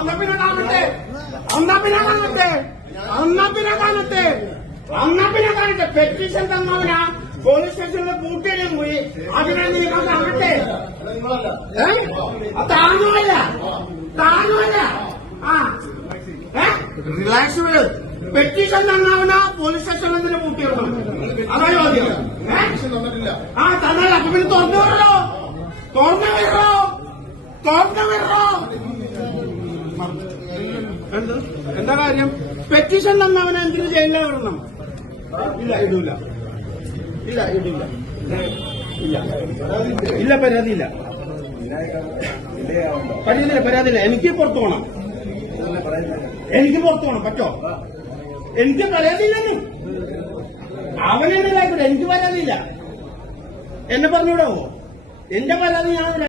എന്നാ പിന്നെ കാണട്ടെ, എന്നാ പിന്നെ കാണട്ടെ, എന്നാ പിന്നെ കാണട്ടെ, എന്നാ പിന്നെ കാണട്ടെ. പെറ്റീഷൻ തന്നവനാ പോലീസ് സ്റ്റേഷനിൽ കൂട്ടിയിലും പോയി. അതിനെ നിങ്ങൾ കാണട്ടെ. താങ്ങുമല്ല, താങ്ങുമല്ല. ആ റിലാക്സ് വിട്. പെറ്റീഷൻ തന്നവനാ പോലീസ് സ്റ്റേഷനിൽ എന്തിനു കൂട്ടിയിടണം? അതാ ചോദ്യം. ആ തന്നല്ല. അപ്പൊ പിന്നെ തുറന്നു വരോ, തുറന്നു വരോ, തുറന്നു വരോ. എന്താ കാര്യം? പെറ്റീഷൻ തന്നവനെ എന്തിനു ജയിലിൽ വിടണം? ഇല്ല, ഇടൂല. ഇല്ല, ഇടില്ല. ഇല്ല, ഇല്ല, പരാതിയില്ല. പരാതിയില്ല. എനിക്ക് പുറത്തു പോകണം, എനിക്ക് പുറത്തു പോകണം. പറ്റോ? എനിക്ക് പരാതിയില്ലെന്ന് അവനെന്നെ ആയിക്കോട്ടെ. എനിക്ക് പരാതിയില്ല. എന്നെ പറഞ്ഞുവിടാവോ? എന്റെ പരാതി ഞാൻ